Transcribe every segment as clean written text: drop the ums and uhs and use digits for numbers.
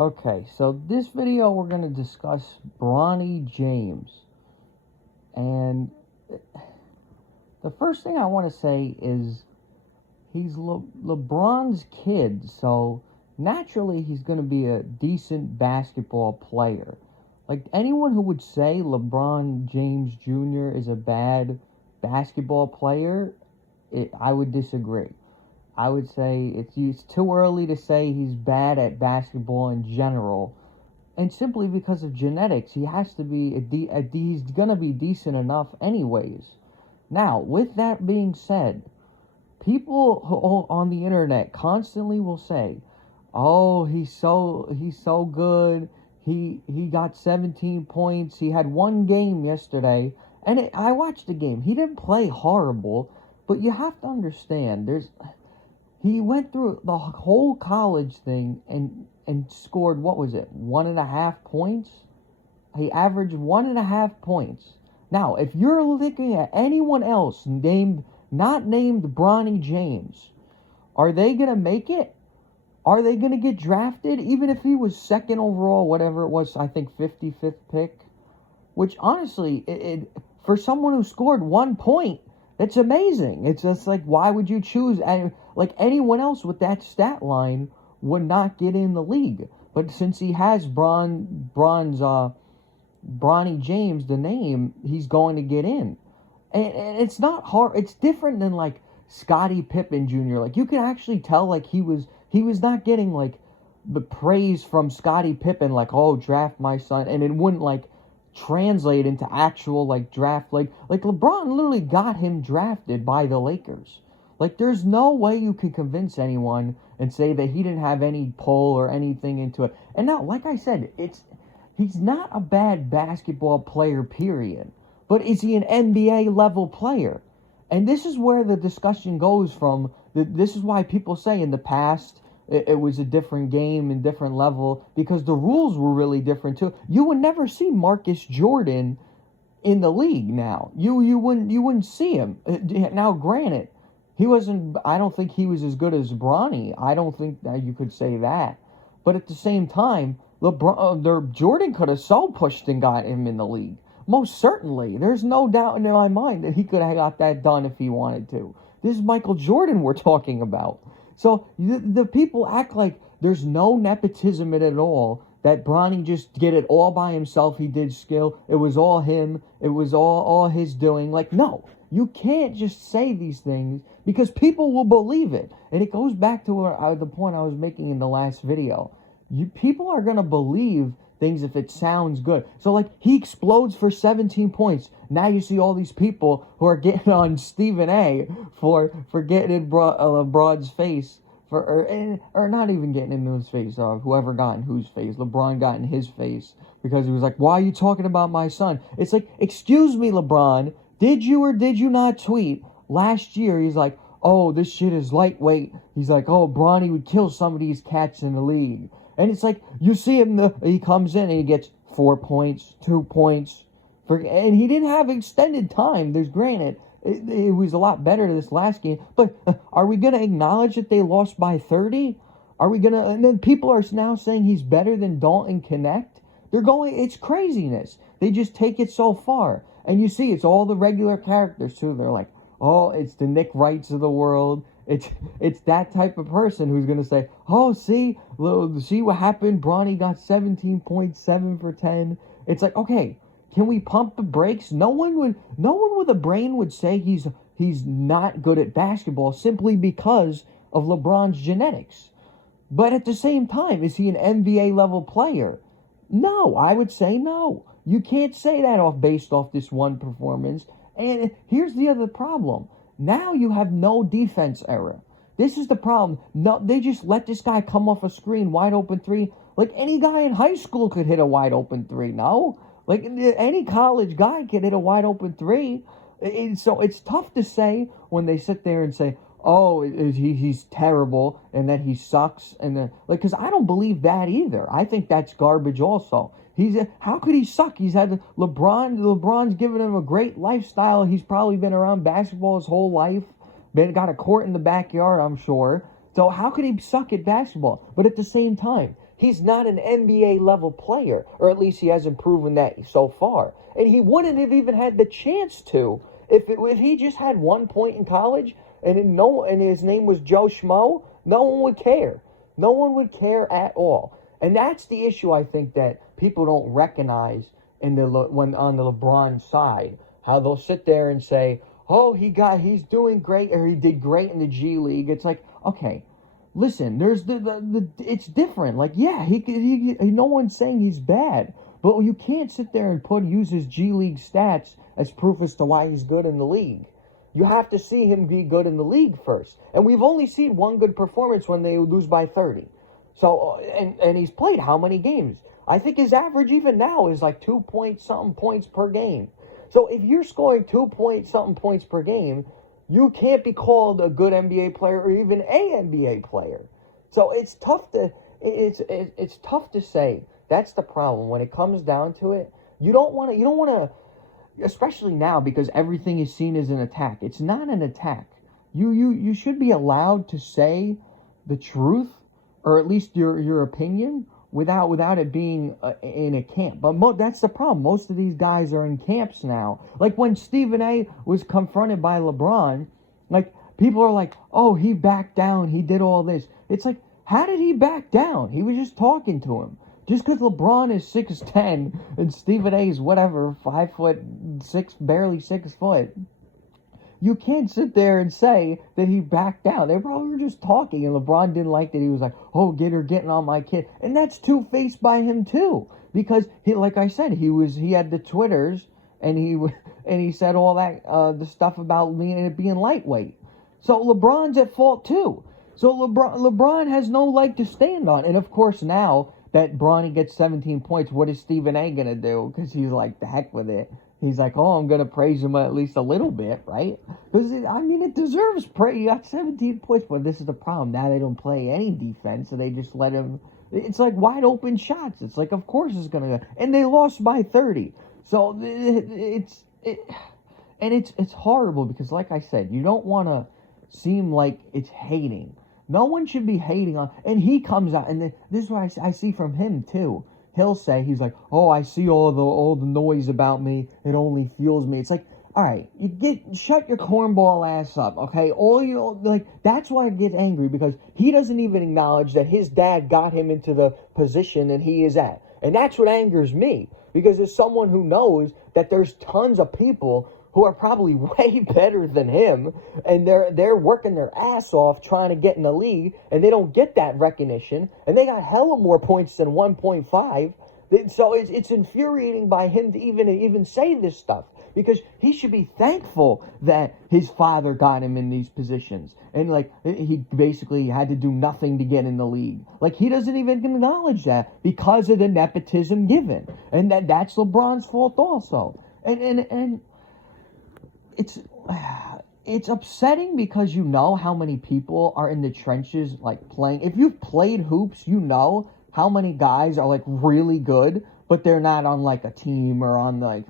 Okay, so this video we're going to discuss Bronny James. And the first thing I want to say is he's LeBron's kid, so naturally he's going to be a decent basketball player. Like anyone who would say LeBron James Jr. is a bad basketball player, I would disagree. I would say it's too early to say he's bad at basketball in general, and simply because of genetics, he has to be he's gonna be decent enough anyways. Now, with that being said, people on the internet constantly will say, "Oh, he's so good. He got 17 points. He had one game yesterday." And I watched the game. He didn't play horrible, but you have to understand he went through the whole college thing and scored, what was it, 1.5 points? He averaged 1.5 points. Now, if you're looking at anyone else not named Bronny James, are they going to make it? Are they going to get drafted? Even if he was second overall, whatever it was, I think 55th pick. Which, honestly, for someone who scored 1 point, it's amazing. It's just like, why would you choose? Like, anyone else with that stat line would not get in the league. But since he has Bronny James, the name, he's going to get in. And it's not hard. It's different than, like, Scottie Pippen Jr. Like, you can actually tell, like, he was not getting, like, the praise from Scottie Pippen, like, oh, draft my son. And it wouldn't, like, translate into actual, like, draft. Like LeBron literally got him drafted by the Lakers. Like, there's no way you could convince anyone and say that he didn't have any pull or anything into it. And now, like I said, he's not a bad basketball player, period. But is he an NBA level player? And this is where the discussion goes from. This is why people say in the past it was a different game and different level, because the rules were really different too. You would never see Marcus Jordan in the league now. You wouldn't see him. Now, granted, he wasn't. I don't think he was as good as Bronny. I don't think that you could say that. But at the same time, Jordan could have so pushed and got him in the league. Most certainly, there's no doubt in my mind that he could have got that done if he wanted to. This is Michael Jordan we're talking about. So the people act like there's no nepotism in it at all, that Bronny just did it all by himself. He did skill. It was all him. It was all his doing. Like, no, you can't just say these things because people will believe it. And it goes back to the point I was making in the last video. People are going to believe things if it sounds good. So, like, he explodes for 17 points. Now you see all these people who are getting on Stephen A. for getting in LeBron's face, or not even getting in his face, whoever got in whose face. LeBron got in his face because he was like, why are you talking about my son? It's like, excuse me, LeBron, did you or did you not tweet last year? He's like, oh, this shit is lightweight. He's like, oh, Bronny would kill some of these cats in the league. And it's like, you see him, he comes in and he gets 4 points, 2 points. And he didn't have extended time. There's granted, it was a lot better this last game. But are we going to acknowledge that they lost by 30? Are we going to, and then people are now saying he's better than Dalton Connect? It's craziness. They just take it so far. And you see, it's all the regular characters too. They're like, oh, it's the Nick Wrights of the world. It's that type of person who's going to say, oh, see what happened? Bronny got 17.7 for 10. It's like, okay, can we pump the brakes? No one with a brain would say he's not good at basketball simply because of LeBron's genetics. But at the same time, is he an NBA level player? No, I would say no. You can't say that based off this one performance. And here's the other problem. Now you have no defense error. This is the problem. No, they just let this guy come off a screen, wide open three. Like, any guy in high school could hit a wide open three, no? Like, any college guy could hit a wide open three. So it's tough to say when they sit there and say, oh, he's terrible and that he sucks. And because I don't believe that either. I think that's garbage also. How could he suck? He's had LeBron's given him a great lifestyle. He's probably been around basketball his whole life. Got a court in the backyard, I'm sure. So how could he suck at basketball? But at the same time, he's not an NBA level player, or at least he hasn't proven that so far. And he wouldn't have even had the chance to if he just had 1 point in college and his name was Joe Schmo. No one would care. No one would care at all. And that's the issue I think that people don't recognize on the LeBron side. How they'll sit there and say, "Oh, he's doing great," or he did great in the G League. It's like, okay, listen, there's it's different. Like, yeah, he no one's saying he's bad, but you can't sit there and use his G League stats as proof as to why he's good in the league. You have to see him be good in the league first. And we've only seen one good performance when they lose by 30. So, and he's played how many games? I think his average even now is like 2-point-something points per game. So if you're scoring 2-point-something points per game, you can't be called a good NBA player or even a NBA player. So it's tough to say. That's the problem. When it comes down to it, you don't want to, especially now because everything is seen as an attack. It's not an attack. You should be allowed to say the truth, or at least your opinion, without it being in a camp. But that's the problem. Most of these guys are in camps now. Like when Stephen A. was confronted by LeBron, like people are like, "Oh, he backed down. He did all this." It's like, how did he back down? He was just talking to him. Just because LeBron is 6'10" and Stephen A. is whatever, 5'6", barely 6 foot, you can't sit there and say that he backed down. They probably were just talking, and LeBron didn't like that. He was like, "Oh, getting on my kid," and that's two-faced by him too, because he, like I said, he had the Twitters, and he said all that the stuff about it being lightweight. So LeBron's at fault too. So LeBron has no leg to stand on, and of course now that Bronny gets 17 points, what is Stephen A. gonna do? Because he's like, the heck with it. He's like, "Oh, I'm going to praise him at least a little bit," right? Because, it deserves praise. You got 17 points, but this is the problem. Now they don't play any defense, so they just let him. It's like wide open shots. It's like, of course it's going to go. And they lost by 30. So it's horrible because, like I said, you don't want to seem like it's hating. No one should be hating on. And he comes out, and this is what I see from him, too. He'll say, he's like, "Oh, I see all the noise about me. It only fuels me." It's like, all right, shut your cornball ass up, okay? That's why I get angry, because he doesn't even acknowledge that his dad got him into the position that he is at. And that's what angers me, because as someone who knows that there's tons of people who are probably way better than him, and they're working their ass off trying to get in the league, and they don't get that recognition, and they got hella more points than 1.5. So it's infuriating by him to even say this stuff, because he should be thankful that his father got him in these positions, and like he basically had to do nothing to get in the league. Like, he doesn't even acknowledge that because of the nepotism given, and that's LeBron's fault also. And it's upsetting, because you know how many people are in the trenches, like, playing. If you've played hoops, you know how many guys are like really good, but they're not on like a team, or on like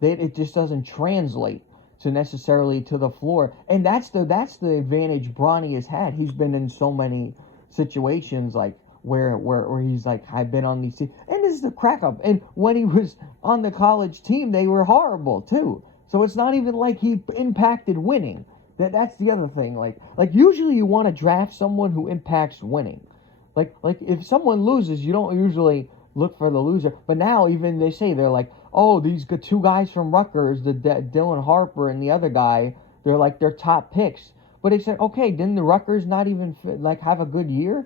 it just doesn't translate to necessarily to the floor. And that's the advantage Bronny has had. He's been in so many situations like where he's like, "I've been on these teams," and this is the crack up. And when he was on the college team, they were horrible too. So it's not even like he impacted winning. That's the other thing. Like usually you want to draft someone who impacts winning. Like if someone loses, you don't usually look for the loser. But now even they say, they're like, "Oh, these two guys from Rutgers, the Dylan Harper and the other guy, they're like their top picks." But they said, okay, didn't the Rutgers not even like have a good year?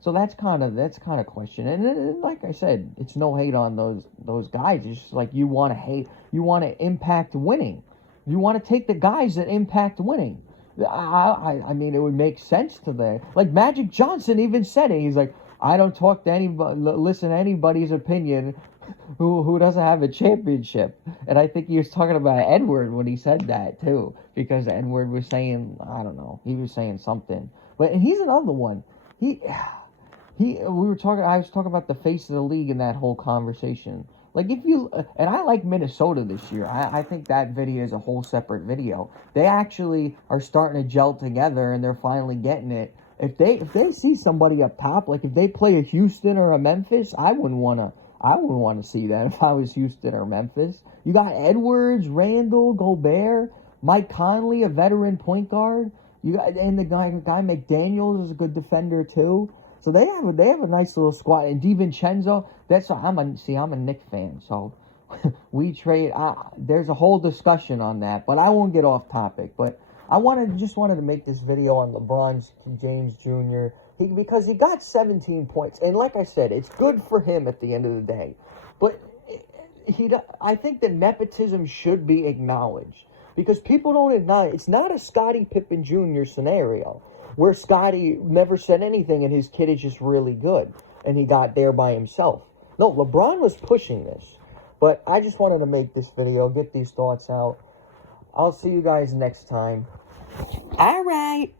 So that's kind of question. And like I said, it's no hate on those guys. It's just like you want to impact winning. You want to take the guys that impact winning. I mean, it would make sense to them. Like Magic Johnson even said it. He's like, "I don't talk to anybody, listen to anybody's opinion who doesn't have a championship." And I think he was talking about Edward when he said that too, because Edward was saying, I don't know, he was saying something. But and he's another one. I was talking about the face of the league in that whole conversation. Like, and I like Minnesota this year. I think that video is a whole separate video. They actually are starting to gel together, and they're finally getting it. if they see somebody up top, like if they play a Houston or a Memphis, I wouldn't wanna see that if I was Houston or Memphis. You got Edwards, Randall, Gobert, Mike Conley, a veteran point guard. You got, and the guy McDaniels is a good defender too. So they have a nice little squad. And DiVincenzo, I'm a Knicks fan, so we trade. There's a whole discussion on that, but I won't get off topic. But I just wanted to make this video on LeBron James Jr. Because he got 17 points, and like I said, it's good for him at the end of the day. But I think that nepotism should be acknowledged, because people don't acknowledge it's not a Scottie Pippen Jr. scenario where Scottie never said anything and his kid is just really good and he got there by himself. No, LeBron was pushing this. But I just wanted to make this video, get these thoughts out. I'll see you guys next time. All right.